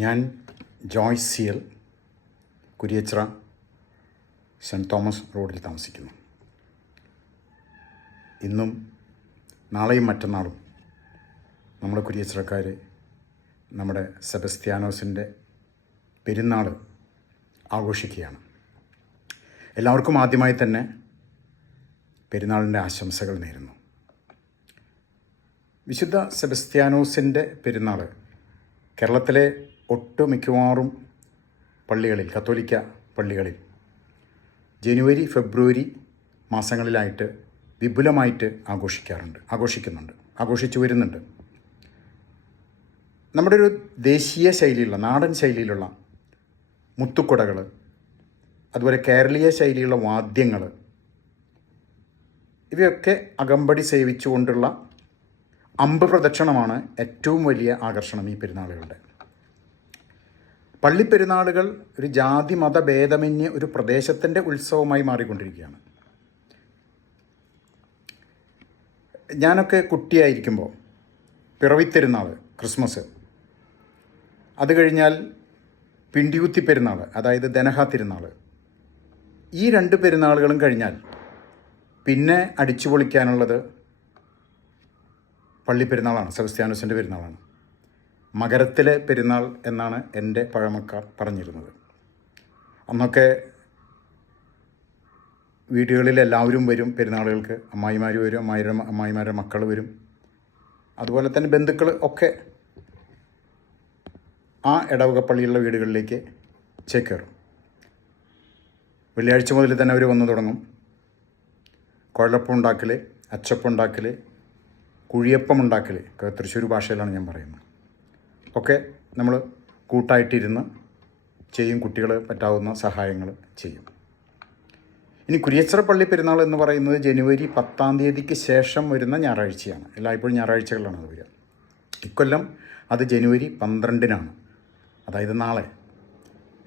ഞാൻ Joyce സിയൽ Kuriachira cent Thomas റോഡിൽ താമസിക്കുന്നു. ഇന്നും നാളെയും മറ്റന്നാളും നമ്മൾ കുരിയച്ചിറക്കാർ നമ്മുടെ സെബസ്ത്യാനോസിൻ്റെ പെരുന്നാൾ ആഘോഷിക്കുകയാണ്. എല്ലാവർക്കും ആദ്യമായി തന്നെ പെരുന്നാളിൻ്റെ ആശംസകൾ നേരുന്നു. വിശുദ്ധ സെബസ്ത്യാനോസിൻ്റെ പെരുന്നാൾ കേരളത്തിലെ ഒട്ടുമിക്കവാറും പള്ളികളിൽ, കത്തോലിക്ക പള്ളികളിൽ ജനുവരി ഫെബ്രുവരി മാസങ്ങളിലായിട്ട് വിപുലമായിട്ട് ആഘോഷിച്ചു വരുന്നുണ്ട്. നമ്മുടെ ഒരു ദേശീയ ശൈലിയിലുള്ള, നാടൻ ശൈലിയിലുള്ള മുത്തുക്കുടകൾ, അതുപോലെ കേരളീയ ശൈലിയുള്ള വാദ്യങ്ങൾ, ഇവയൊക്കെ അകമ്പടി സേവിച്ചുകൊണ്ടുള്ള അമ്പ് പ്രദക്ഷിണമാണ് ഏറ്റവും വലിയ ആകർഷണം ഈ പെരുന്നാളുകളുടെ. പള്ളിപ്പെരുന്നാളുകൾ ഒരു ജാതി മത ഭേദമന്യേ ഒരു പ്രദേശത്തിൻ്റെ ഉത്സവമായി മാറിക്കൊണ്ടിരിക്കുകയാണ്. ഞാനൊക്കെ കുട്ടിയായിരിക്കുമ്പോൾ പിറവിത്തെരുന്നാൾ, ക്രിസ്മസ്, അത് കഴിഞ്ഞാൽ പിണ്ടികുത്തി പെരുന്നാൾ, അതായത് ദനഹ തിരുനാൾ, ഈ രണ്ട് പെരുന്നാളുകളും കഴിഞ്ഞാൽ പിന്നെ അടിച്ചു പൊളിക്കാനുള്ളത് പള്ളിപ്പെരുന്നാളാണ്, സെബസ്ത്യാനോസിൻ്റെ പെരുന്നാളാണ്. മകരത്തിലെ പെരുന്നാൾ എന്നാണ് എൻ്റെ പഴമക്കാർ പറഞ്ഞിരുന്നത്. അന്നൊക്കെ വീടുകളിൽ എല്ലാവരും വരും പെരുന്നാളുകൾക്ക്. അമ്മായിമാർ വരും, അമ്മായിമാരുടെ മക്കൾ വരും, അതുപോലെ തന്നെ ബന്ധുക്കൾ ഒക്കെ ആ ഇടവക പള്ളിയുള്ള വീടുകളിലേക്ക് ചേക്കേറും. വെള്ളിയാഴ്ച മുതൽ തന്നെ അവർ വന്നു തുടങ്ങും. കുഴലപ്പം ഉണ്ടാക്കൽ, അച്ചപ്പം ഉണ്ടാക്കൽ, കുഴിയപ്പം ഉണ്ടാക്കൽ, തൃശ്ശൂർ ഭാഷയിലാണ് ഞാൻ പറയുന്നത്, ഒക്കെ നമ്മൾ കൂട്ടായിട്ടിരുന്ന് ചെയ്യും. കുട്ടികൾ പറ്റാവുന്ന സഹായങ്ങൾ ചെയ്യും. ഇനി കുരിയച്ചിറ പള്ളി പെരുന്നാൾ എന്ന് പറയുന്നത് ജനുവരി 10 ശേഷം വരുന്ന ഞായറാഴ്ചയാണ്. എല്ലായ്പ്പോഴും ഞായറാഴ്ചകളിലാണ് അത് വരിക. ഇക്കൊല്ലം അത് ജനുവരി 12, അതായത് നാളെ.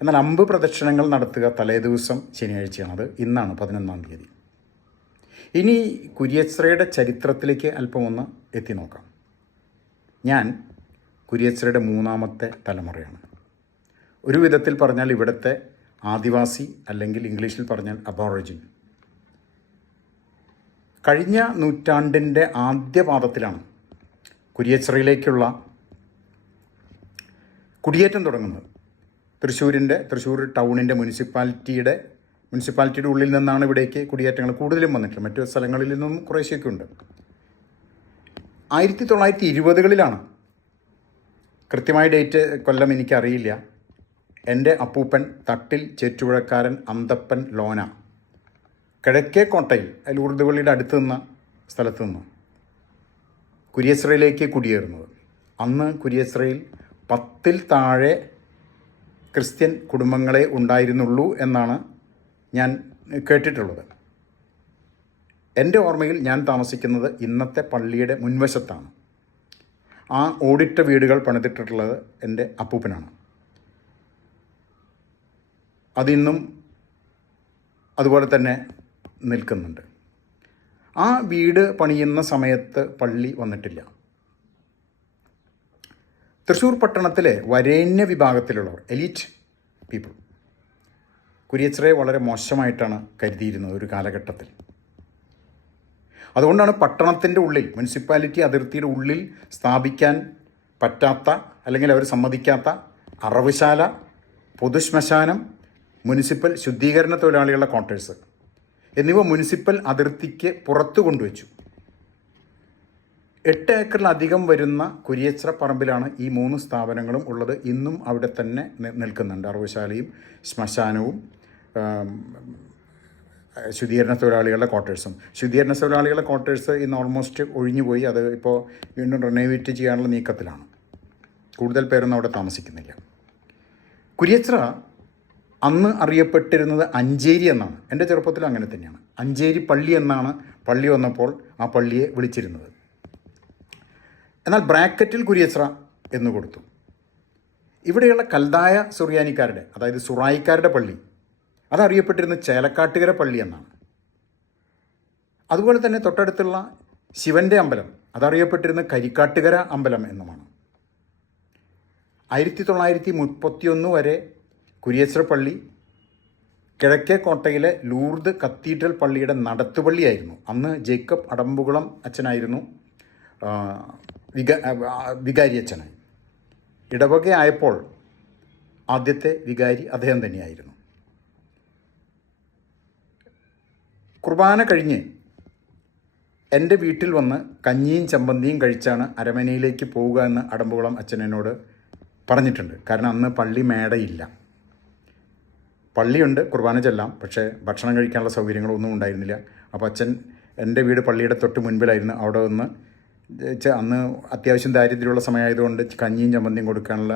എന്നാൽ അമ്പ് പ്രദക്ഷിണങ്ങൾ നടത്തുക തലേദിവസം ശനിയാഴ്ചയാണ്. അത് ഇന്നാണ് 11. ഇനി കുരിയച്ചിറയുടെ ചരിത്രത്തിലേക്ക് അല്പം ഒന്ന് എത്തി നോക്കാം. ഞാൻ കുരിയച്ചിറയുടെ 3ാമത്തെ തലമുറയാണ്. ഒരു വിധത്തിൽ പറഞ്ഞാൽ ഇവിടുത്തെ ആദിവാസി, അല്ലെങ്കിൽ ഇംഗ്ലീഷിൽ പറഞ്ഞാൽ അബോറിജിൻ. കഴിഞ്ഞ നൂറ്റാണ്ടിൻ്റെ ആദ്യ പാദത്തിലാണ് കുരിയച്ചിറയിലേക്കുള്ള കുടിയേറ്റം തുടങ്ങുന്നത്. തൃശ്ശൂർ ടൗണിൻ്റെ മുനിസിപ്പാലിറ്റിയുടെ ഉള്ളിൽ നിന്നാണ് ഇവിടേക്ക് കുടിയേറ്റങ്ങൾ കൂടുതലും വന്നിട്ടുള്ളത്. മറ്റു സ്ഥലങ്ങളിൽ നിന്നും കുറേശ്ശൊക്കെ ഉണ്ട്. 1920കളിലാണ്, കൃത്യമായ ഡേറ്റ് കൊല്ലം എനിക്കറിയില്ല, എൻ്റെ അപ്പൂപ്പൻ തട്ടിൽ ചേറ്റുപുഴക്കാരൻ അന്തപ്പൻ ലോന കിഴക്കേ കോട്ടയിൽ, ലൂർദ് പള്ളിയുടെ അടുത്ത് നിന്ന സ്ഥലത്ത് നിന്ന് കുരിയച്ചിറയിലേക്ക് കുടിയേറുന്നത്. അന്ന് കുരിയച്ചിറയിൽ 10ൽ താഴെ ക്രിസ്ത്യൻ കുടുംബങ്ങളെ ഉണ്ടായിരുന്നുള്ളൂ എന്നാണ് ഞാൻ കേട്ടിട്ടുള്ളത്. എൻ്റെ ഓർമ്മയിൽ ഞാൻ താമസിക്കുന്നത് ഇന്നത്തെ പള്ളിയുടെ മുൻവശത്താണ്. ആ ഓടിട്ട വീടുകൾ പണിതിട്ടുള്ളത് എൻ്റെ അപ്പൂപ്പനാണ്. അതിന്നും അതുപോലെ തന്നെ നിൽക്കുന്നുണ്ട്. ആ വീട് പണിയുന്ന സമയത്ത് പള്ളി വന്നിട്ടില്ല. തൃശ്ശൂർ പട്ടണത്തിലെ വരേണ്യ വിഭാഗത്തിലുള്ളവർ, എലീറ്റ് പീപ്പിൾ, കുരിയച്ചിറയെ വളരെ മോശമായിട്ടാണ് കരുതിയിരുന്നത് ഒരു കാലഘട്ടത്തിൽ. അതുകൊണ്ടാണ് പട്ടണത്തിൻ്റെ ഉള്ളിൽ, മുനിസിപ്പാലിറ്റി അതിർത്തിയുടെ ഉള്ളിൽ സ്ഥാപിക്കാൻ പറ്റാത്ത, അല്ലെങ്കിൽ അവർ സമ്മതിക്കാത്ത അറവുശാല, പൊതുശ്മശാനം, മുനിസിപ്പൽ ശുദ്ധീകരണ തൊഴിലാളികളുടെ ക്വാർട്ടേഴ്സ് എന്നിവ മുനിസിപ്പൽ അതിർത്തിക്ക് പുറത്തു കൊണ്ടുവച്ചു. 8 ഏക്കറിലധികം വരുന്ന കുരിയച്ചിറ പറമ്പിലാണ് ഈ 3 സ്ഥാപനങ്ങളും ഉള്ളത്. ഇന്നും അവിടെ തന്നെ നിൽക്കുന്നുണ്ട്. അറവുശാലയും ശ്മശാനവും ശുദ്ധീകരണ തൊഴിലാളികളുടെ ക്വാർട്ടേഴ്സും. ശുദ്ധീകരണ തൊഴിലാളികളുടെ ക്വാർട്ടേഴ്സ് ഇന്ന് ഓൾമോസ്റ്റ് ഒഴിഞ്ഞുപോയി. അത് ഇപ്പോൾ വീണ്ടും റിനോവേറ്റ് ചെയ്യാനുള്ള നീക്കത്തിലാണ്. കൂടുതൽ പേരൊന്നും അവിടെ താമസിക്കുന്നില്ല. കുരിയച്ചിറ അന്ന് അറിയപ്പെട്ടിരുന്നത് അഞ്ചേരി എന്നാണ്. എൻ്റെ ചെറുപ്പത്തിൽ അങ്ങനെ തന്നെയാണ്. അഞ്ചേരി പള്ളി എന്നാണ് പള്ളി വന്നപ്പോൾ ആ പള്ളിയെ വിളിച്ചിരുന്നത്. എന്നാൽ ബ്രാക്കറ്റിൽ കുരിയച്ചിറ എന്ന് കൊടുത്തു. ഇവിടെയുള്ള കൽദായ സുറിയാനിക്കാരുടെ, അതായത് സുറായിക്കാരുടെ പള്ളി, അതറിയപ്പെട്ടിരുന്നത് ചേലക്കാട്ടുകര പള്ളി എന്നാണ്. അതുപോലെ തന്നെ തൊട്ടടുത്തുള്ള ശിവൻ്റെ അമ്പലം, അതറിയപ്പെട്ടിരുന്നത് കരിക്കാട്ടുകര അമ്പലം എന്നുമാണ്. 1931 വരെ കുരിയച്ചിറ പള്ളി കിഴക്കേ കോട്ടയിലെ ലൂർദ് കത്തീഡ്രൽ പള്ളിയുടെ നടത്തുപള്ളിയായിരുന്നു. അന്ന് ജേക്കബ് അടമ്പുകുളം അച്ഛനായിരുന്നു വികാരി അച്ഛനായി. ഇടവകയായപ്പോൾ ആദ്യത്തെ വികാരി അദ്ദേഹം തന്നെയായിരുന്നു. കുർബാന കഴിഞ്ഞ് എൻ്റെ വീട്ടിൽ വന്ന് കഞ്ഞിയും ചമ്മന്തിയും കഴിച്ചാണ് അരമനയിലേക്ക് പോവുക എന്ന് അടമ്പുകുളം അച്ഛൻ എന്നോട് പറഞ്ഞിട്ടുണ്ട്. കാരണം അന്ന് പള്ളി മേടയില്ല. പള്ളിയുണ്ട്, കുർബാന ചെല്ലാം, പക്ഷേ ഭക്ഷണം കഴിക്കാനുള്ള സൗകര്യങ്ങളൊന്നും ഉണ്ടായിരുന്നില്ല. അപ്പോൾ അച്ഛൻ എൻ്റെ വീട് പള്ളിയുടെ തൊട്ട് മുൻപിലായിരുന്നു. അവിടെ വന്ന് അന്ന് അത്യാവശ്യം ദാരിദ്ര്യമുള്ള സമയമായതുകൊണ്ട് കഞ്ഞിയും ചമ്മന്തിയും കൊടുക്കാനുള്ള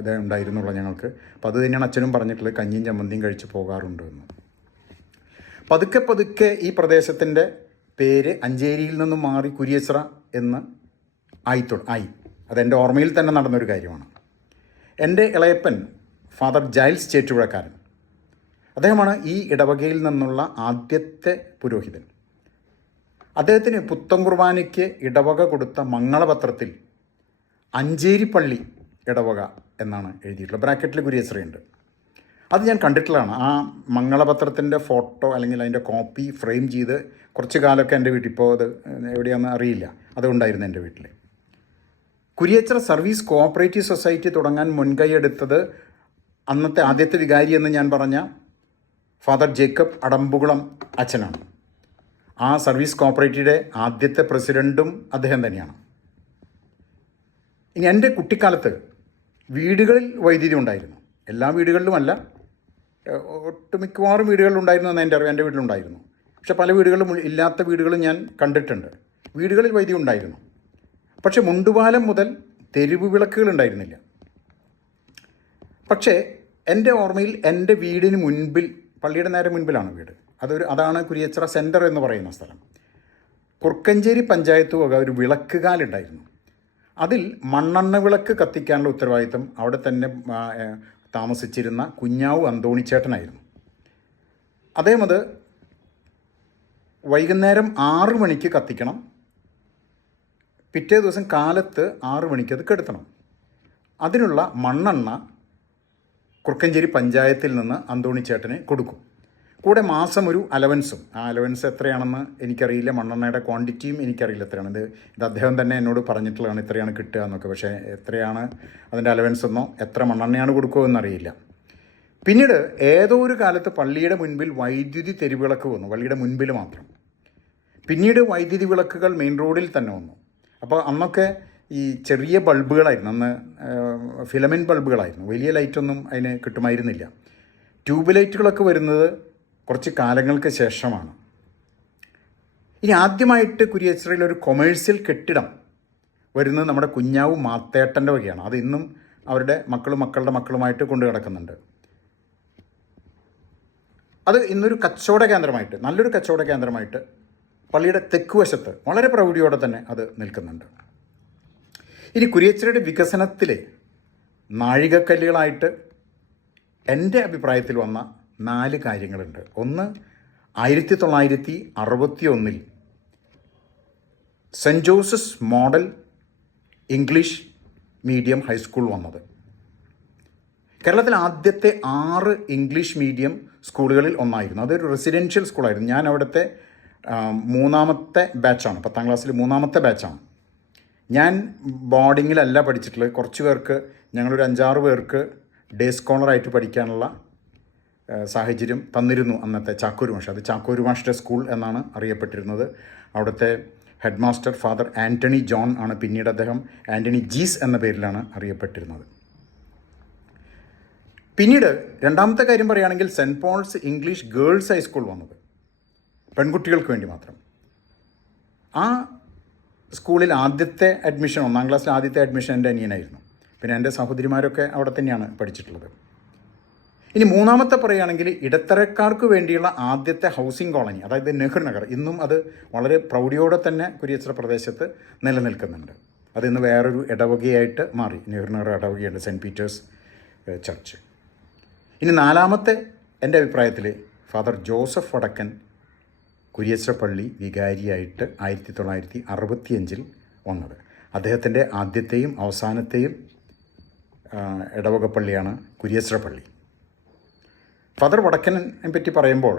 ഇത് ഉണ്ടായിരുന്നുള്ളൂ ഞങ്ങൾക്ക്. അപ്പോൾ അത് തന്നെയാണ് അച്ഛനും പറഞ്ഞിട്ടുള്ളത്, കഞ്ഞിയും ചമ്മന്തിയും കഴിച്ച് പോകാറുണ്ട് എന്ന്. പതുക്കെ പതുക്കെ ഈ പ്രദേശത്തിൻ്റെ പേര് അഞ്ചേരിയിൽ നിന്നും മാറി കുരിയച്ചിറ എന്ന് ആയി. അതെൻ്റെ ഓർമ്മയിൽ തന്നെ നടന്നൊരു കാര്യമാണ്. എൻ്റെ ഇളയപ്പൻ ഫാദർ ജൈൽസ് ചേറ്റുപുഴക്കാരൻ, അദ്ദേഹമാണ് ഈ ഇടവകയിൽ നിന്നുള്ള ആദ്യത്തെ പുരോഹിതൻ. അദ്ദേഹത്തിന് പുത്തൻ കുർബാനയ്ക്ക് ഇടവക കൊടുത്ത മംഗളപത്രത്തിൽ അഞ്ചേരി പള്ളി ഇടവക എന്നാണ് എഴുതിയിട്ടുള്ളത്. ബ്രാക്കറ്റിൽ കുരിയച്ചിറയുണ്ട്. അത് ഞാൻ കണ്ടിട്ടുള്ളതാണ്. ആ മംഗളപത്രത്തിൻ്റെ ഫോട്ടോ അല്ലെങ്കിൽ അതിൻ്റെ കോപ്പി ഫ്രെയിം ചെയ്ത് കുറച്ച് കാലമൊക്കെ എൻ്റെ വീട്ടിൽ, ഇപ്പോൾ അത് എവിടെയാണെന്ന് അറിയില്ല, അതുണ്ടായിരുന്നു എൻ്റെ വീട്ടിൽ. കുരിയച്ചിറ സർവീസ് കോഓപ്പറേറ്റീവ് സൊസൈറ്റി തുടങ്ങാൻ മുൻകൈയെടുത്തത് അന്നത്തെ ആദ്യത്തെ വികാരി എന്ന് ഞാൻ പറഞ്ഞ ഫാദർ ജേക്കബ് അടമ്പുകുളം അച്ഛനാണ്. ആ സർവീസ് കോഓപ്പറേറ്റീവിൻ്റെ ആദ്യത്തെ പ്രസിഡൻറ്റും അദ്ദേഹം തന്നെയാണ്. ഇനി എൻ്റെ കുട്ടിക്കാലത്ത് വീടുകളിൽ വൈദ്യുതി ഉണ്ടായിരുന്നു. എല്ലാ വീടുകളിലുമല്ല, ഒട്ടുമിക്കവാറും വീടുകളിലുണ്ടായിരുന്നു എന്ന് എൻ്റെ അറിവ്. എൻ്റെ വീട്ടിലുണ്ടായിരുന്നു. പക്ഷെ പല വീടുകളിലും ഇല്ലാത്ത വീടുകളും ഞാൻ കണ്ടിട്ടുണ്ട്. വീടുകളിൽ വൈദ്യുതി ഉണ്ടായിരുന്നു. പക്ഷെ മുണ്ടുപാലം മുതൽ തെരുവ് വിളക്കുകൾ ഉണ്ടായിരുന്നില്ല. പക്ഷേ എൻ്റെ ഓർമ്മയിൽ എൻ്റെ വീടിന് മുൻപിൽ, പള്ളിയുടെ നേരെ മുൻപിലാണ് വീട്, അതാണ് കുരിയച്ചിറ സെൻറ്റർ എന്ന് പറയുന്ന സ്ഥലം. കുർക്കഞ്ചേരി പഞ്ചായത്ത് വക ഒരു വിളക്കുകാലുണ്ടായിരുന്നു. അതിൽ മണ്ണെണ്ണ വിളക്ക് കത്തിക്കാനുള്ള ഉത്തരവാദിത്തം അവിടെ തന്നെ താമസിച്ചിരുന്ന കുഞ്ഞാവു അന്തോണിച്ചേട്ടനായിരുന്നു. അദ്ദേഹം അത് വൈകുന്നേരം 6 മണിക്ക് കത്തിക്കണം, പിറ്റേ ദിവസം കാലത്ത് 6 മണിക്ക് അത് കെടുത്തണം. അതിനുള്ള മണ്ണെണ്ണ കുർക്കഞ്ചേരി പഞ്ചായത്തിൽ നിന്ന് അന്തോണിച്ചേട്ടന് കൊടുക്കും. കൂടെ മാസം ഒരു അലവൻസും. ആ അലവൻസ് എത്രയാണെന്ന് എനിക്കറിയില്ല, മണ്ണെണ്ണയുടെ ക്വാണ്ടിറ്റിയും എനിക്കറിയില്ല എത്രയാണ്. ഇത് അദ്ദേഹം തന്നെ എന്നോട് പറഞ്ഞിട്ടുള്ളതാണ്, ഇത്രയാണ് കിട്ടുക എന്നൊക്കെ. പക്ഷേ എത്രയാണ് അതിൻ്റെ അലവൻസ് എന്നോ എത്ര മണ്ണെണ്ണയാണ് കൊടുക്കുക എന്നറിയില്ല. പിന്നീട് ഏതോ ഒരു കാലത്ത് പള്ളിയുടെ മുൻപിൽ വൈദ്യുതി തെരുവിളക്ക് വന്നു, പള്ളിയുടെ മുൻപിൽ മാത്രം. പിന്നീട് വൈദ്യുതി വിളക്കുകൾ മെയിൻ റോഡിൽ തന്നെ വന്നു. അപ്പോൾ അന്നൊക്കെ ഈ ചെറിയ ബൾബുകളായിരുന്നു, അന്ന് ഫിലമെൻറ്റ് ബൾബുകളായിരുന്നു, വലിയ ലൈറ്റൊന്നും അതിന് കിട്ടുമായിരുന്നില്ല. ട്യൂബ് ലൈറ്റുകളൊക്കെ വരുന്നത് കുറച്ച് കാലങ്ങൾക്ക് ശേഷമാണ്. ഇനി ആദ്യമായിട്ട് കുരിയച്ചിറയിൽ ഒരു കൊമേഴ്സ്യൽ കെട്ടിടം വരുന്നത് നമ്മുടെ കുഞ്ഞാവു മാത്തേട്ടൻ്റെ വകയാണ്. അത് ഇന്നും അവരുടെ മക്കളുടെ മക്കളുമായിട്ട് കൊണ്ടു കിടക്കുന്നുണ്ട്. അത് ഇന്നൊരു കച്ചവട കേന്ദ്രമായിട്ട്, നല്ലൊരു കച്ചവട കേന്ദ്രമായിട്ട് പള്ളിയുടെ തെക്ക് വശത്ത് വളരെ പ്രൗഢിയോടെ തന്നെ അത് നിൽക്കുന്നുണ്ട്. ഇനി കുരിയച്ചിറയുടെ വികസനത്തിലെ നാഴികക്കല്ലുകളായിട്ട് എൻ്റെ അഭിപ്രായത്തിൽ വന്ന 4 കാര്യങ്ങളുണ്ട്. ഒന്ന്, 1961 saint Joseph's model English medium high school വന്നത്. കേരളത്തിലെ ആദ്യത്തെ 6 ഇംഗ്ലീഷ് മീഡിയം സ്കൂളുകളിൽ ഒന്നായിരുന്നു. അതൊരു റെസിഡൻഷ്യൽ സ്കൂളായിരുന്നു. ഞാൻ അവിടുത്തെ 3ാമത്തെ ബാച്ചാണ്, 10ാം ക്ലാസ്സിൽ 3ാമത്തെ ബാച്ചാണ്. ഞാൻ ബോർഡിങ്ങിലല്ല പഠിച്ചിട്ടുള്ളത്. കുറച്ച് പേർക്ക്, ഞങ്ങളൊരു 5-6 പേർക്ക് ഡേ സ്കോളറായിട്ട് പഠിക്കാനുള്ള സാഹചര്യം തന്നിരുന്നു അന്നത്തെ ചാക്കോരു മാഷ്. അത് ചാക്കോരു മാഷിൻ്റെ സ്കൂൾ എന്നാണ് അറിയപ്പെട്ടിരുന്നത്. അവിടുത്തെ head master father Antony John ആണ്. പിന്നീട് അദ്ദേഹം ആൻ്റണി ജീസ് എന്ന പേരിലാണ് അറിയപ്പെട്ടിരുന്നത്. പിന്നീട് 2ാമത്തെ കാര്യം പറയുകയാണെങ്കിൽ saint Paul's English girls high school വന്നത്, പെൺകുട്ടികൾക്ക് വേണ്ടി മാത്രം. ആ സ്കൂളിൽ ആദ്യത്തെ അഡ്മിഷൻ, 1ാം ക്ലാസ്സിൽ ആദ്യത്തെ അഡ്മിഷൻ എൻ്റെ അനിയനായിരുന്നു. പിന്നെ എൻ്റെ സഹോദരിമാരൊക്കെ അവിടെ തന്നെയാണ് പഠിച്ചിട്ടുള്ളത്. ഇനി 3ാമത്തെ പറയുകയാണെങ്കിൽ ഇടത്തരക്കാർക്ക് വേണ്ടിയുള്ള ആദ്യത്തെ ഹൗസിംഗ് കോളനി, അതായത് നെഹ്റു നഗർ. ഇന്നും അത് വളരെ പ്രൗഢിയോടെ തന്നെ കുരിയച്ചിറ പ്രദേശത്ത് നിലനിൽക്കുന്നുണ്ട്. അതിന്ന് വേറൊരു ഇടവകയായിട്ട് മാറി. നെഹ്റു നഗർ ഇടവകയുണ്ട്, സെൻറ്റ് പീറ്റേഴ്സ് ചർച്ച്. ഇനി 4ാമത്തെ എൻ്റെ അഭിപ്രായത്തിൽ ഫാദർ ജോസഫ് വടക്കൻ കുരിയച്ചിറ പള്ളി വികാരിയായിട്ട് 1965 വന്നത്. അദ്ദേഹത്തിൻ്റെ ആദ്യത്തെയും അവസാനത്തെയും ഇടവക പള്ളിയാണ് കുരിയച്ചിറ പള്ളി. ഫാദർ വടക്കനെ പറ്റി പറയുമ്പോൾ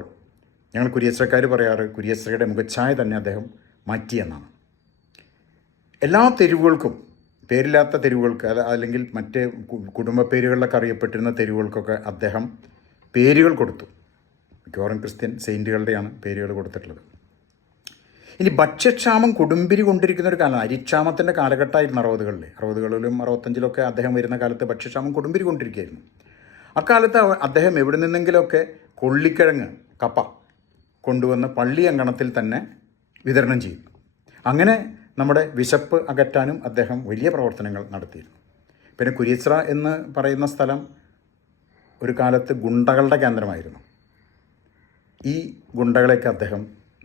ഞങ്ങൾ കുരിയച്ചിറക്കാർ പറയാറ് കുരിയച്ചിറയുടെ മുഖച്ഛായ തന്നെ അദ്ദേഹം മാറ്റിയെന്നാണ്. എല്ലാ തെരുവുകൾക്കും, പേരില്ലാത്ത തെരുവുകൾക്ക് അല്ലെങ്കിൽ മറ്റ് കുടുംബ പേരുകളിലൊക്കെ അറിയപ്പെട്ടിരുന്ന തെരുവുകൾക്കൊക്കെ അദ്ദേഹം പേരുകൾ കൊടുത്തു. മിക്കവാറും ക്രിസ്ത്യൻ സെയിൻറ്റുകളുടെയാണ് പേരുകൾ കൊടുത്തിട്ടുള്ളത്. ഇനി ഭക്ഷ്യക്ഷാമം കൊടുമ്പിരി കൊണ്ടിരിക്കുന്ന ഒരു കാലം, അരിക്ഷാമത്തിൻ്റെ കാലഘട്ടമായിരുന്നു 60കളിലും 65-ലൊക്കെ അദ്ദേഹം വരുന്ന കാലത്ത് ഭക്ഷ്യക്ഷാമം കൊടുമ്പിരി കൊണ്ടിരിക്കുകയായിരുന്നു. അക്കാലത്ത് അദ്ദേഹം എവിടെ നിന്നെങ്കിലുമൊക്കെ കൊള്ളിക്കിഴങ്ങ്, കപ്പ കൊണ്ടുവന്ന് പള്ളി അങ്കണത്തിൽ തന്നെ വിതരണം ചെയ്യും. അങ്ങനെ നമ്മുടെ വിശപ്പ് അകറ്റാനും അദ്ദേഹം വലിയ പ്രവർത്തനങ്ങൾ നടത്തിയിരുന്നു. പിന്നെ കുരിയച്ചിറ എന്ന് പറയുന്ന സ്ഥലം ഒരു കാലത്ത് ഗുണ്ടകളുടെ കേന്ദ്രമായിരുന്നു. ഈ ഗുണ്ടകളെയൊക്കെ അദ്ദേഹം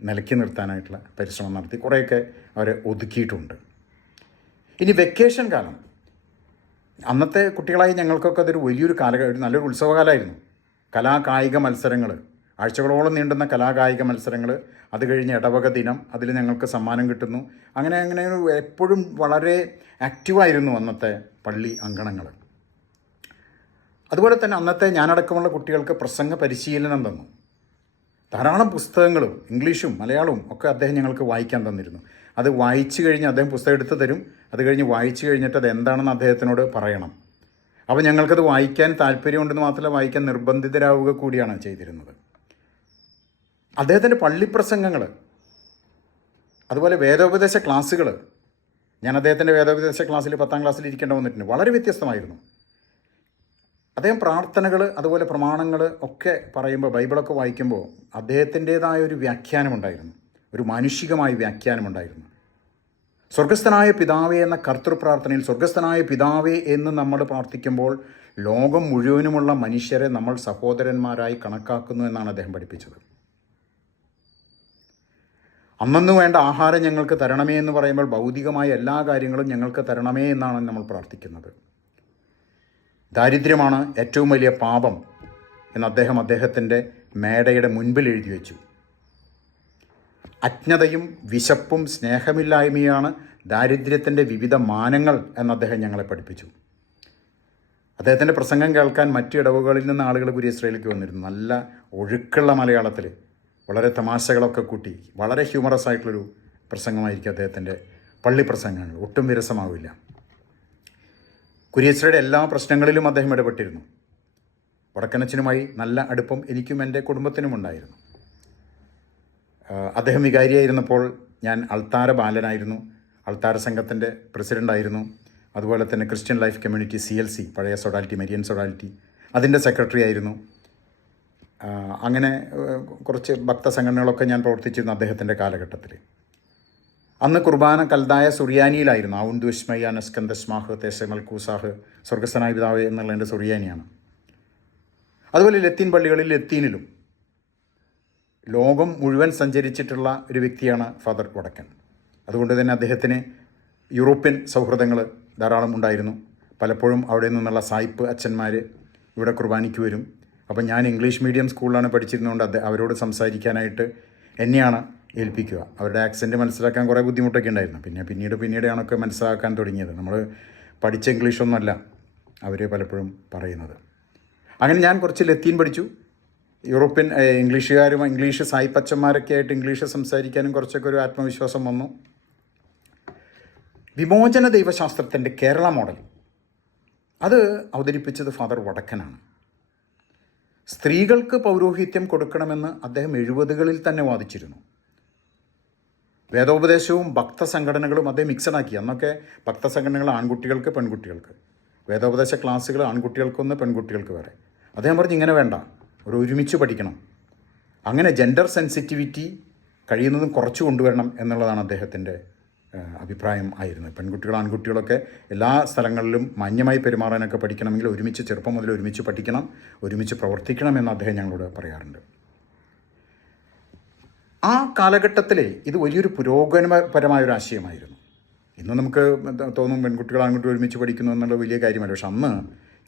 നിലയ്ക്ക് നിർത്താനായിട്ടുള്ള പരിശ്രമം നടത്തി, കുറേയൊക്കെ അവരെ ഒതുക്കിയിട്ടുണ്ട്. ഇനി വെക്കേഷൻ കാലം, അന്നത്തെ കുട്ടികളായി ഞങ്ങൾക്കൊക്കെ അതൊരു വലിയൊരു നല്ലൊരു ഉത്സവകാലമായിരുന്നു. കലാകായിക മത്സരങ്ങൾ, ആഴ്ചകളോളം നീണ്ടുന്ന കലാകായിക മത്സരങ്ങൾ, അത് കഴിഞ്ഞ് ഇടവക ദിനം, അതിൽ ഞങ്ങൾക്ക് സമ്മാനം കിട്ടുന്നു. അങ്ങനെ എപ്പോഴും വളരെ ആക്റ്റീവായിരുന്നു അന്നത്തെ പള്ളി അങ്കണങ്ങൾ. അതുപോലെ തന്നെ അന്നത്തെ ഞാനടക്കമുള്ള കുട്ടികൾക്ക് പ്രസംഗ പരിശീലനം തന്നു. ധാരാളം പുസ്തകങ്ങളും ഇംഗ്ലീഷും മലയാളവും ഒക്കെ അദ്ദേഹം ഞങ്ങൾക്ക് വായിക്കാൻ തന്നിരുന്നു. അത് വായിച്ചു കഴിഞ്ഞ് അദ്ദേഹം പുസ്തകം എടുത്ത് തരും. അത് കഴിഞ്ഞ് വായിച്ചു കഴിഞ്ഞിട്ട് അത് എന്താണെന്ന് അദ്ദേഹത്തിനോട് പറയണം. അപ്പോൾ ഞങ്ങൾക്കത് വായിക്കാൻ താല്പര്യമുണ്ടെന്ന് മാത്രമല്ല, വായിക്കാൻ നിർബന്ധിതരാവുക കൂടിയാണ് ചെയ്തിരുന്നത്. അദ്ദേഹത്തിൻ്റെ പള്ളിപ്രസംഗങ്ങൾ, അതുപോലെ വേദോപദേശ ക്ലാസ്സുകൾ, ഞാൻ അദ്ദേഹത്തിൻ്റെ വേദോപദേശ ക്ലാസ്സിൽ 10ാം ക്ലാസ്സിൽ ഇരിക്കേണ്ട വന്നിട്ടുണ്ട്, വളരെ വ്യത്യസ്തമായിരുന്നു. അദ്ദേഹം പ്രാർത്ഥനകൾ, അതുപോലെ പ്രമാണങ്ങൾ ഒക്കെ പറയുമ്പോൾ, ബൈബിളൊക്കെ വായിക്കുമ്പോൾ അദ്ദേഹത്തിൻ്റേതായ ഒരു വ്യാഖ്യാനമുണ്ടായിരുന്നു, ഒരു മാനുഷികമായ വ്യാഖ്യാനമുണ്ടായിരുന്നു. സ്വർഗസ്ഥനായ പിതാവേ എന്ന കർത്തൃപ്രാർത്ഥനയിൽ സ്വർഗസ്ഥനായ പിതാവേ എന്ന് നമ്മൾ പ്രാർത്ഥിക്കുമ്പോൾ ലോകം മുഴുവനുമുള്ള മനുഷ്യരെ നമ്മൾ സഹോദരന്മാരായി കണക്കാക്കുന്നു എന്നാണ് അദ്ദേഹം പഠിപ്പിച്ചത്. അന്നു വേണ്ട ആഹാരം ഞങ്ങൾക്ക് തരണമേ എന്ന് പറയുമ്പോൾ ഭൗതികമായ എല്ലാ കാര്യങ്ങളും ഞങ്ങൾക്ക് തരണമേ എന്നാണ് നമ്മൾ പ്രാർത്ഥിക്കുന്നത്. ദാരിദ്ര്യമാണ് ഏറ്റവും വലിയ പാപം എന്ന് അദ്ദേഹം അദ്ദേഹത്തിൻ്റെ മേടയുടെ മുൻപിൽ എഴുതി വെച്ചു. അജ്ഞതയും വിശപ്പും സ്നേഹമില്ലായ്മയാണ് ദാരിദ്ര്യത്തിൻ്റെ വിവിധ മാനങ്ങൾ എന്ന് അദ്ദേഹം ഞങ്ങളെ പഠിപ്പിച്ചു. അദ്ദേഹത്തിൻ്റെ പ്രസംഗം കേൾക്കാൻ മറ്റു ഇടവുകളിൽ നിന്ന് ആളുകൾ കുരിയച്ചിറയിലേക്ക് വന്നിരുന്നു. നല്ല ഒഴുക്കുള്ള മലയാളത്തിൽ വളരെ തമാശകളൊക്കെ കൂട്ടി വളരെ ഹ്യൂമറസ് ആയിട്ടുള്ളൊരു പ്രസംഗമായിരിക്കും അദ്ദേഹത്തിൻ്റെ പള്ളി പ്രസംഗങ്ങൾ, ഒട്ടും വിരസമാവില്ല. കുരിയച്ചിറയുടെ എല്ലാ പ്രശ്നങ്ങളിലും അദ്ദേഹം ഇടപെട്ടിരുന്നു. വടക്കനച്ചനുമായി നല്ല അടുപ്പം എനിക്കും എൻ്റെ കുടുംബത്തിനും ഉണ്ടായിരുന്നു. അദ്ദേഹം വികാരിയായിരുന്നപ്പോൾ ഞാൻ അൾത്താര ബാലനായിരുന്നു, അൾത്താര സംഘത്തിൻ്റെ പ്രസിഡൻ്റായിരുന്നു. അതുപോലെ തന്നെ ക്രിസ്ത്യൻ ലൈഫ് കമ്മ്യൂണിറ്റി CLC, പഴയ സൊഡാലിറ്റി, മരിയൻ സൊഡാലിറ്റി, അതിൻ്റെ സെക്രട്ടറി ആയിരുന്നു. അങ്ങനെ കുറച്ച് ഭക്തസംഘടനകളൊക്കെ ഞാൻ പ്രവർത്തിച്ചിരുന്നു അദ്ദേഹത്തിൻ്റെ കാലഘട്ടത്തിൽ. അന്ന് കുർബാന കൽദായ സുറിയാനിയിലായിരുന്നു. ഔന്ദുഷ്മയ്യ നസ്കന്ദസ്മാഹ് തേശമൽ കൂസാഹ് സ്വർഗസ്ഥനായ പിതാവ് എന്നുള്ളതിൻ്റെ സുറിയാനിയാണ്. അതുപോലെ ലത്തീൻ പള്ളികളിൽ ലത്തീനിലും ലോകം മുഴുവൻ സഞ്ചരിച്ചിട്ടുള്ള ഒരു വ്യക്തിയാണ് ഫാദർ വടക്കൻ. അതുകൊണ്ട് തന്നെ അദ്ദേഹത്തിന് യൂറോപ്യൻ സൗഹൃദങ്ങൾ ധാരാളം ഉണ്ടായിരുന്നു. പലപ്പോഴും അവിടെ നിന്നുള്ള സായിപ്പ് അച്ഛന്മാർ ഇവിടെ കുർബാനയ്ക്ക് വരും. അപ്പം ഞാൻ ഇംഗ്ലീഷ് മീഡിയം സ്കൂളിലാണ് പഠിച്ചിരുന്നതുകൊണ്ട് അവരോട് സംസാരിക്കാനായിട്ട് എന്നെയാണ് ഏൽപ്പിക്കുക. അവരുടെ ആക്സെൻറ്റ് മനസ്സിലാക്കാൻ കുറേ ബുദ്ധിമുട്ടൊക്കെ ഉണ്ടായിരുന്നു. പിന്നീടാണൊക്കെ മനസ്സിലാക്കാൻ തുടങ്ങിയത്. നമ്മൾ പഠിച്ച ഇംഗ്ലീഷൊന്നുമല്ല അവർ പലപ്പോഴും പറയുന്നത്. അങ്ങനെ ഞാൻ കുറച്ച് ലത്തീൻ പഠിച്ചു. യൂറോപ്യൻ ഇംഗ്ലീഷ് സായിപ്പച്ചന്മാരൊക്കെ ആയിട്ട് ഇംഗ്ലീഷ് സംസാരിക്കാനും കുറച്ചൊക്കെ ഒരു ആത്മവിശ്വാസം വന്നു. വിമോചന ദൈവശാസ്ത്രത്തിൻ്റെ കേരള മോഡൽ അത് അവതരിപ്പിച്ചത് ഫാദർ വടക്കനാണ്. സ്ത്രീകൾക്ക് പൗരോഹിത്യം കൊടുക്കണമെന്ന് അദ്ദേഹം 70കളിൽ തന്നെ വാദിച്ചിരുന്നു. വേദോപദേശവും ഭക്തസംഘടനകളും അദ്ദേഹം മിക്സഡാക്കി. അന്നൊക്കെ ഭക്തസംഘടനകൾ ആൺകുട്ടികൾക്ക് പെൺകുട്ടികൾക്ക്, വേദോപദേശ ക്ലാസ്സുകൾ ആൺകുട്ടികൾക്കൊന്ന് പെൺകുട്ടികൾക്ക് വേറെ. അദ്ദേഹം പറഞ്ഞു ഇങ്ങനെ വേണ്ട, ഒരുമിച്ച് പഠിക്കണം. അങ്ങനെ ജെൻഡർ സെൻസിറ്റിവിറ്റി കഴിയുന്നതും കുറച്ച് കൊണ്ടുവരണം എന്നുള്ളതാണ് അദ്ദേഹത്തിൻ്റെ അഭിപ്രായം ആയിരുന്നു. പെൺകുട്ടികൾ ആൺകുട്ടികളൊക്കെ എല്ലാ സ്ഥലങ്ങളിലും മാന്യമായി പെരുമാറാനൊക്കെ പഠിക്കണമെങ്കിൽ ഒരുമിച്ച് ചെറുപ്പം മുതൽ ഒരുമിച്ച് പഠിക്കണം, ഒരുമിച്ച് പ്രവർത്തിക്കണം എന്ന് അദ്ദേഹം ഞങ്ങളോട് പറയാറുണ്ട്. ആ കാലഘട്ടത്തിൽ ഇത് വലിയൊരു പുരോഗമനപരമായൊരു ആശയമായിരുന്നു. ഇന്ന് നമുക്ക് തോന്നും പെൺകുട്ടികൾ ആൺകുട്ടികൾ ഒരുമിച്ച് പഠിക്കുന്നു എന്നുള്ളത് വലിയ കാര്യമല്ല. പക്ഷെ അന്ന്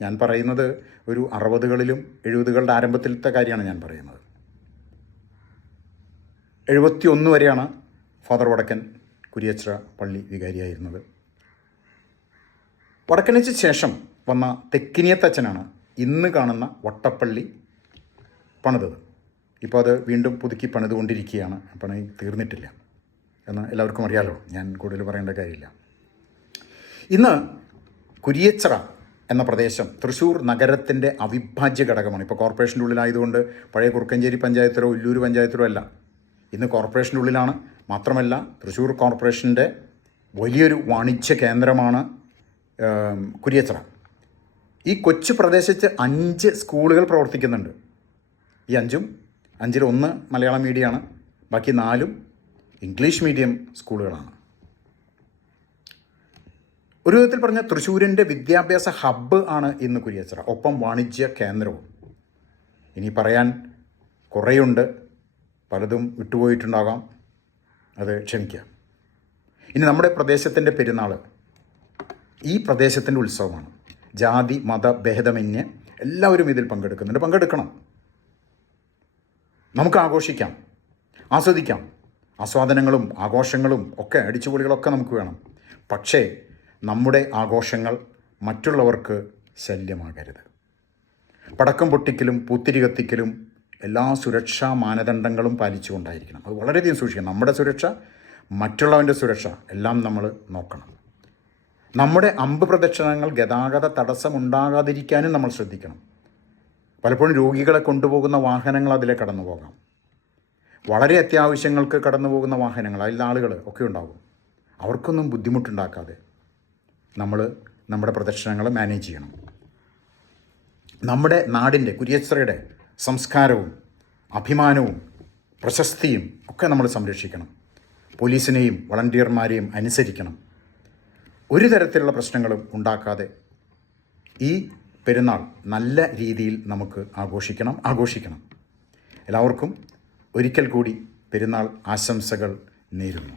ഞാൻ പറയുന്നത് ഒരു 60കളിലും 70കളുടെ ആരംഭത്തിലത്തെ കാര്യമാണ് ഞാൻ പറയുന്നത്. 71 വരെയാണ് ഫാദർ വടക്കൻ കുരിയച്ചിറ പള്ളി വികാരിയായിരുന്നത്. വടക്കനയ്ക്ക് ശേഷം വന്ന തെക്കിനിയത്തച്ഛനാണ് ഇന്ന് കാണുന്ന വട്ടപ്പള്ളി പണിതത്. ഇപ്പോൾ അത് വീണ്ടും പുതുക്കി പണിതുകൊണ്ടിരിക്കുകയാണ്. പണി തീർന്നിട്ടില്ല എന്ന് എല്ലാവർക്കും അറിയാലോ, ഞാൻ കൂടുതൽ പറയേണ്ട കാര്യമില്ല. ഇന്ന് കുരിയച്ചിറ എന്ന പ്രദേശം തൃശ്ശൂർ നഗരത്തിൻ്റെ അവിഭാജ്യ ഘടകമാണ്. ഇപ്പോൾ കോർപ്പറേഷൻ്റെ ഉള്ളിലായതുകൊണ്ട് പഴയ കുറുക്കഞ്ചേരി പഞ്ചായത്തിലോ ഉല്ലൂർ പഞ്ചായത്തിലോ അല്ല, ഇന്ന് കോർപ്പറേഷൻ്റെ ഉള്ളിലാണ്. മാത്രമല്ല തൃശ്ശൂർ കോർപ്പറേഷൻ്റെ വലിയൊരു വാണിജ്യ കേന്ദ്രമാണ് കുരിയച്ചിറ. ഈ കൊച്ചു പ്രദേശത്ത് 5 സ്കൂളുകൾ പ്രവർത്തിക്കുന്നുണ്ട്. ഈ 5-ൽ 1 മലയാളം മീഡിയമാണ്, ബാക്കി 4 ഇംഗ്ലീഷ് മീഡിയം സ്കൂളുകളാണ്. ഒരു വിധത്തിൽ പറഞ്ഞാൽ തൃശ്ശൂരിൻ്റെ വിദ്യാഭ്യാസ ഹബ്ബ് ആണ് ഇന്ന് കുരിയച്ചിറ, ഒപ്പം വാണിജ്യ കേന്ദ്രവും. ഇനി പറയാൻ കുറേയുണ്ട്, പലതും വിട്ടുപോയിട്ടുണ്ടാകാം, അത് ക്ഷമിക്കുക. ഇനി നമ്മുടെ പ്രദേശത്തിൻ്റെ പെരുന്നാൾ ഈ പ്രദേശത്തിൻ്റെ ഉത്സവമാണ്. ജാതി മത ഭേദമന്യേ എല്ലാവരും ഇതിൽ പങ്കെടുക്കുന്നുണ്ട്. പങ്കെടുക്കണം, നമുക്ക് ആഘോഷിക്കാം, ആസ്വദിക്കാം. ആസ്വാദനങ്ങളും ആഘോഷങ്ങളും ഒക്കെ അടിച്ചുപൊളികളൊക്കെ നമുക്ക് വേണം. പക്ഷേ നമ്മുടെ ആഘോഷങ്ങൾ മറ്റുള്ളവർക്ക് ശല്യമാകരുത്. പടക്കം പൊട്ടിക്കലും പൂത്തിരി കത്തിക്കലും എല്ലാ സുരക്ഷാ മാനദണ്ഡങ്ങളും പാലിച്ചുകൊണ്ടായിരിക്കണം. അത് വളരെയധികം സൂക്ഷിക്കണം. നമ്മുടെ സുരക്ഷ, മറ്റുള്ളവൻ്റെ സുരക്ഷ എല്ലാം നമ്മൾ നോക്കണം. നമ്മുടെ അമ്പ് പ്രദക്ഷിണങ്ങൾ ഗതാഗത തടസ്സമുണ്ടാകാതിരിക്കാനും നമ്മൾ ശ്രദ്ധിക്കണം. പലപ്പോഴും രോഗികളെ കൊണ്ടുപോകുന്ന വാഹനങ്ങൾ അതിലെ കടന്നു പോകാം. വളരെ അത്യാവശ്യങ്ങൾക്ക് കടന്നു പോകുന്ന വാഹനങ്ങൾ, അതിൽ ആളുകൾ ഒക്കെ ഉണ്ടാകും. അവർക്കൊന്നും ബുദ്ധിമുട്ടുണ്ടാക്കാതെ നമ്മൾ നമ്മുടെ പ്രദക്ഷിണങ്ങൾ മാനേജ് ചെയ്യണം. നമ്മുടെ നാടിൻ്റെ കുരിയച്ചിറയുടെ സംസ്കാരവും അഭിമാനവും പ്രശസ്തിയും ഒക്കെ നമ്മൾ സംരക്ഷിക്കണം. പോലീസിനെയും വളണ്ടിയർമാരെയും അനുസരിക്കണം. ഒരു തരത്തിലുള്ള പ്രശ്നങ്ങളും ഉണ്ടാക്കാതെ ഈ പെരുന്നാൾ നല്ല രീതിയിൽ നമുക്ക് ആഘോഷിക്കണം. എല്ലാവർക്കും ഒരിക്കൽ കൂടി പെരുന്നാൾ ആശംസകൾ നേരുന്നു.